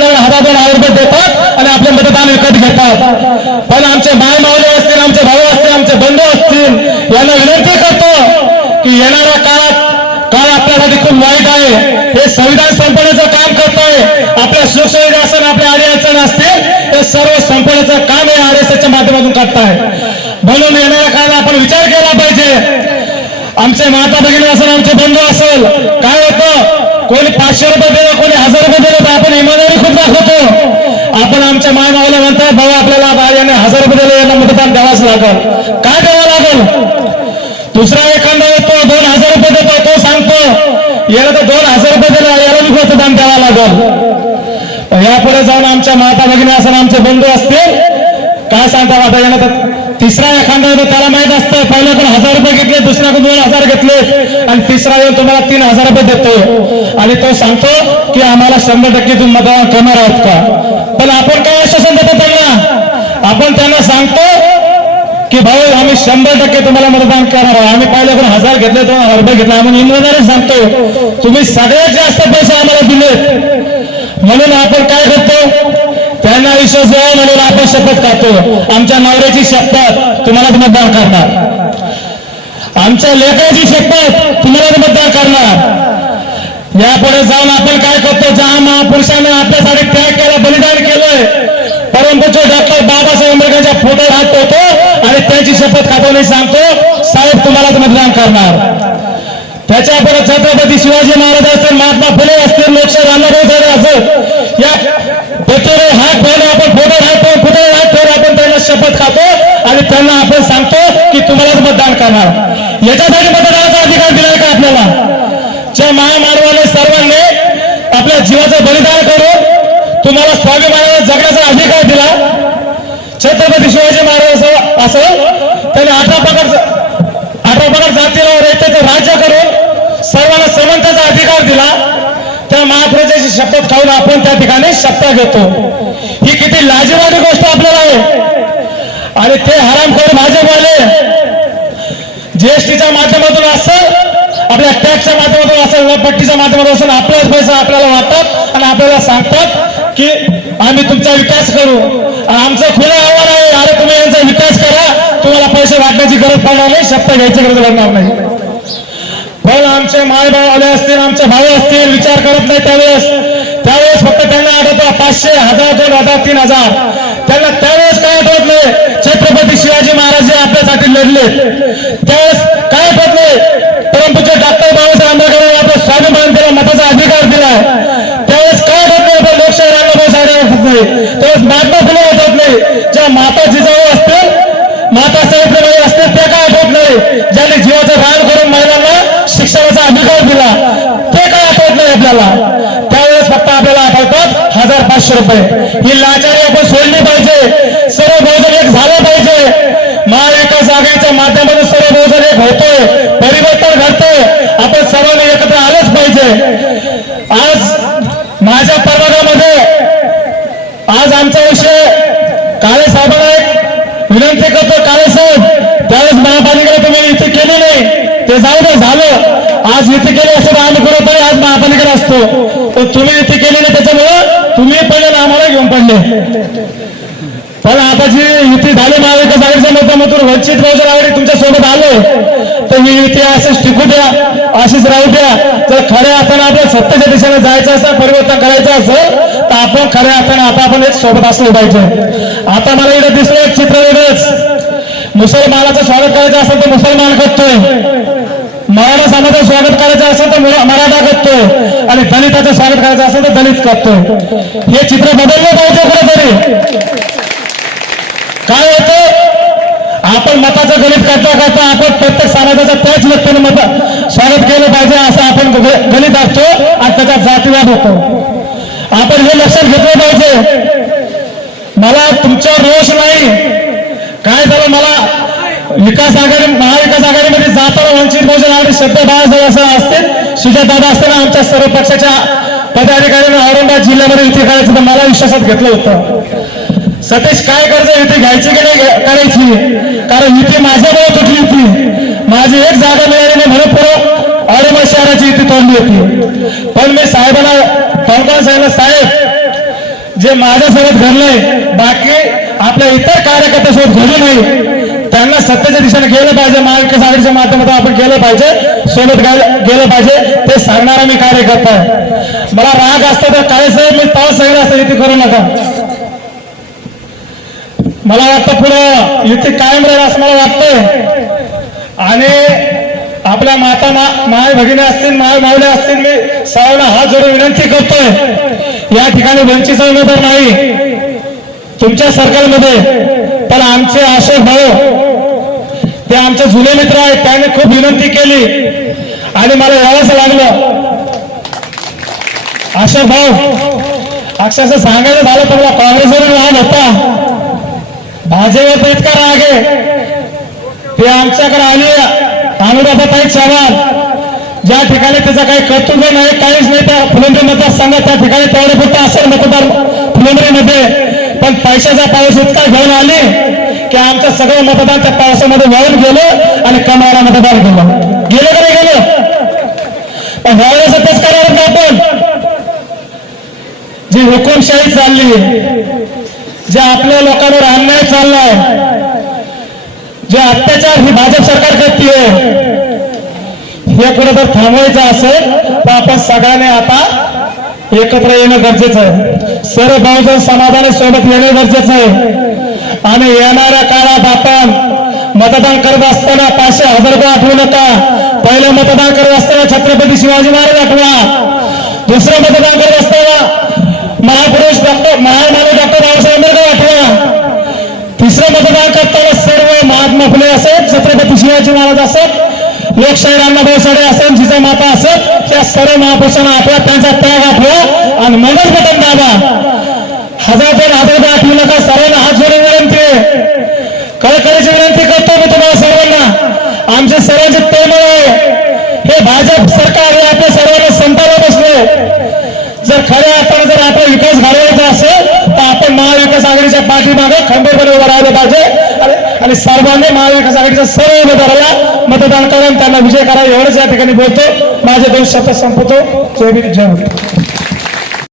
आपल्याला 1000-2000 रुपये देतात आणि आपले मतदान विकत घेतात। पण आमचे माय माऊली असतील, आमचे भाऊ असतील, आमचे बंधू असतील, यांना विनंती करतो की येणाऱ्या काळ आपल्यासाठी खूप वाईट आहे। हे संविधान संपवण्याचं काम करतोय। आपल्या सुखसुविधा असेल, आपल्या अडचणी असतील, हे सर्व संपवण्याचं काम हे आरएसएसच्या माध्यमातून करताय। म्हणून येणाऱ्या काळात आपण विचार केला पाहिजे। आमचे माता भगिनी असेल, आमचे बंधू असेल, काय होतं, कोणी 500 रुपये दिलं, कोणी 1000 रुपये दिलं, तर आपण इमानदारी खूप दाखवतो। आपण आमच्या माय माऊला म्हणतात, भाऊ आपल्याला याने 1000 रुपये दिले, यांना मतदान द्यावाच लागल। काय द्यावं लागल? दुसरा एखादा येतो 2000 रुपये देतो, तो सांगतो याला तर 2000 रुपये दिले, याला मी मतदान द्यावा लागल। यापुढे जाऊन आमच्या माता भगिनी असेल, आमचे बंधू असतील, काय सांगता आता याला तर तिसरा एखादा येतो, त्याला माहित असतं पहिल्याकडून 1000 रुपये घेतले, दुसऱ्याकडून 2000 घेतले आणि तिसरा येऊन तुम्हाला 3000 रुपये देतो आणि तो सांगतो की आम्हाला 100% तुम्ही मतदान करणार आहोत का? पण आपण काय आश्वासन देतो त्यांना? आपण त्यांना सांगतो की भाऊ आम्ही 100% तुम्हाला मतदान करणार आहोत। आम्ही पहिल्याकडून 1000 घेतले, 2000 रुपये घेतले, आम्ही इमानदारी सांगतो तुम्ही सगळ्यात जास्त पैसे आम्हाला दिलेत। म्हणून आपण काय करतो, त्यांना विश्वास द्यावा म्हणून आपण शपथ खातो। आमच्या नवऱ्याची शपथ तुम्हाला मतदान करणार, आमच्या लेकराची शपथ तुम्हाला मतदान करणार। यापुढे जाऊन आपण काय करतो, ज्या महापुरुषांना आपल्यासाठी त्याग केला, बलिदान केलंय, परमपूज्य डॉक्टर बाबासाहेब आंबेडकरांच्या फोटोवर हात ठेवतो आणि त्यांची शपथ खातो सांगतो साहेब तुम्हाला मतदान करणार। त्याच्यापुढे छत्रपती शिवाजी महाराज असतील, महात्मा फुले असतील, लोकशाही रामभाऊ साहेब असतील, या फोटोवर हात ठेवून आपण फोटोवर हात ठेवून आपण त्यांना शपथ खातो आणि त्यांना आपण सांगतो की तुम्हालाच मतदान करणार। याच्यासाठी मतदानाचा अधिकार दिलाय का आपल्याला? ज्या महामानवाने सर्वांनी आपल्या जीवाचं बलिदान करून तुम्हाला स्वाभिमानाने जगण्याचा अधिकार दिला, छत्रपती शिवाजी महाराज असं त्यांनी 18 पगड जातीला रयतेचं राज्य करून सर्वांना समानतेचा अधिकार दिला। त्या महापुरुषाची शपथ खाऊन आपण त्या ठिकाणी शपथ घेतो। ही किती लाजिरवाणी गोष्ट आपल्याला आहे। आणि ते हरामखोर भाजपवाले जीएसटीच्या माध्यमातून असेल, आपल्या टॅक्सच्या माध्यमातून असेल, पट्टीच्या माध्यमातून असेल, आपलाच पैसा आपल्याला वाटतात आणि आपल्याला सांगतात की आम्ही तुमचा विकास करू। आमचं खुलं आव्हान आहे, अरे तुम्ही यांचा विकास करा, तुम्हाला पैसे वाटण्याची गरज पडणार नाही, शपथ घ्यायची गरज लागणार नाही। पण आमचे माय भाऊ आले असतील, आमचे भाऊ असतील, विचार करत नाही त्यावेळेस फक्त त्यांना आठवतं 500, 1000, 2000, 3000, त्यांना त्यावेळेस काय आठवत नाही छत्रपती शिवाजी महाराज जे आपल्यासाठी लढले, त्यावेळेस काय आठवत नाही परमपूज्य डॉक्टर बाबासाहेब आंबेडकरांनी आपल्या स्वाभिमान दिला, मताचा अधिकार दिलाय, त्यावेळेस काय आठवत नाही आपण लोकशाही रामभाऊ साहेब आठवत नाही, त्यावेळेस महात्मा फुले आठवत नाही, ज्या माता जिजाऊ असतील, माता साहेब असतील, त्या काय आठवत नाही, ज्यांनी जीवाचं रान करून महिलांना शिक्षणाचा अधिकार दिला, ते काय आठवत नाही आपल्याला। त्यावेळेस फक्त आपल्याला आठवतात 1000-500 रुपये। ही लाचारी आपण सोडली पाहिजे, सर्व बहुजन एक झालं पाहिजे। महाविकास आघाडीच्या माध्यमातून सर्व बहुजन एक होतोय, परिवर्तन घडतोय, आपण सर्वांनी एकत्र आलंच पाहिजे। आज माझ्या प्रभागामध्ये आज आमचा विषय काळे साहेबांना एक विनंती करतो, काळे साहेब त्यावेळेस महापालिकेला तुम्ही युती केली नाही, ते जाऊ दे झालं, आज युती केली असेल आम्ही करत नाही, आज महापालिकेला असतो, पण तुम्ही युती केली नाही त्याच्यामुळं तुम्ही पहिले आम्हाला घेऊन पडले। पण आता जी युती झाली महाविकास आघाडीच्या माध्यमातून वंचित बहुजन आघाडी तुमच्या सोबत आलो, तर ही युती अशीच टिकू द्या, अशीच राहू द्या। जर खऱ्या अर्थानं आपल्या सत्तेच्या दिशेने जायचं असेल, परिवर्तन करायचं असेल, तर आपण खऱ्या अर्थानं आता आपण एक सोबत असलं पाहिजे। आता मला इकडे दिसलं एक चित्र वेगळंच, मुसलमानाचं स्वागत करायचं असेल तर मुसलमान करतोय, मराठा समाजाचं स्वागत करायचं असेल तर मराठा करतोय आणि दलिताचं स्वागत करायचं असेल तर दलित करतोय। हे चित्र बदललं पाहिजे कुठेतरी। काय होतं, आपण मताचं गणित करता करता आपण प्रत्येक समाजाचा त्याच व्यक्तीने स्वागत केलं पाहिजे असं आपण गणित असतो आणि त्याचा जातीवाद होतो। आपण हे लक्षात घेतलं पाहिजे। मला तुमच्यावर रोष नाही, काय झालं, मला विकास आघाडी महाविकास आघाडीमध्ये जाताना वंचित बहुजन आघाडी श्रद्धा बाळासाहेब असं असतील, सुजातदादा असताना आमच्या सर्व पक्षाच्या पदाधिकाऱ्यांनी औरंगाबाद जिल्ह्यामध्ये युती करायचं तर मला विश्वासात घेतलं होतं। सतीश काय करायचं, युती घ्यायची की नाही करायची, कारण युती माझ्यामुळे तुटली होती, माझी एक जागा मिळाली नाही म्हणून पुढं औरंगाबाद शहराची युती तोडली होती। पण मी साहेबांना सांगितलं, साहेब जे माझ्यासोबत घडलंय, बाकी आपल्या इतर कार्यकर्त्यासोबत घडू नये, त्यांना सत्तेच्या दिशेने गेलं पाहिजे, महाविकास आघाडीच्या माध्यमातून आपण गेलं पाहिजे, सोबत गेलं पाहिजे, ते सांगणारा मी कार्यकर्ता आहे. मला राग असतो तर काय साहेब मी पाच सांगितलं असतं, युती करू नका. मला वाटतं पुढं युती कायम राहील असं मला वाटतंय. आणि आपल्या माता माय भगिनी असतील, माय मावल्या असतील, मी सर्वांना हात जोडून विनंती करतोय, या ठिकाणी वंचित उमेदवार नाही तुमच्या सर्कलमध्ये, पण आमचे अशोक भाऊ ते आमचे जुने मित्र आहेत, त्याने खूप विनंती केली आणि मला यावंच लागलं. अशोक भाऊ अक्षरशः सांगायचं झालं तर मला काँग्रेसवरून राग होता, भाजपवर इतका राग आहे. ते आमच्याकडे आली अनुराधाताई चव्हाण, ज्या ठिकाणी त्याचं काही कर्तव्य नाही, काहीच नाही, त्या फुलंब्री मतदारसंघात त्या ठिकाणी तेवढे पुरतं असेल मतदार फुलंब्रीमध्ये, पण पैशाचा पाऊस इतका घेऊन आले की आमचं सगळं मतदान त्या पावसामध्ये वाहून गेलं आणि कमाला मतदान गेलं का नाही गेलं. पण ह्यावेळेस तेच करावं का आपण, जी हुकुमशाही चालली, जे आपल्या लोकांवर अन्याय चाललाय, जे अत्याचार ही भाजप सरकार करते, हे कुठे जर थांबवायचं असेल तर आपण सगळ्यांनी आता एकत्र येणं गरजेचं आहे. सर्व बहुजन समाजाने सोबत येणं गरजेचं आहे. आणि येणाऱ्या काळात आपण मतदान करत असताना 500,000 रुपये आठवू नका. पहिलं मतदान करत असताना छत्रपती शिवाजी महाराज आठवा, दुसरं मतदान करत असताना महापुरुष महामानव डॉक्टर बाबासाहेब आंबेडकर आठवा, तिसरं मतदान करताना सर्व महात्मा फुले असेल, छत्रपती शिवाजी महाराज असत, लोकशाहीर अण्णाभाऊ साठे असेल, जिजामाता असेल, त्या सर्व महापुरुषांना आठवा, त्यांचा त्याग आठवा आणि मगच बटन दाबा. 1000-2000 रुपये आठवू नका. सर्वांना हात जोडून विनंती आहे, कळकळीची विनंती करतो मी तुम्हाला सर्वांना. आमचे सर्वांचे प्रेम आहे, हे भाजप सरकार हे आपल्या सर्वांना संताला बसले. जर खऱ्या अर्थाने जर आपला विकास घडवायचा असेल तर आपण महाविकास आघाडीच्या पाठीमागे खंबीरपणे उभं राहिलं पाहिजे आणि सर्वांनी महाविकास आघाडीच्या सर्व उमेदवाराला मतदान करून त्यांना विजय करा, एवढंच या ठिकाणी बोलतो. माझे 2 शब्द संपवतो. जय भीम, जय भारत.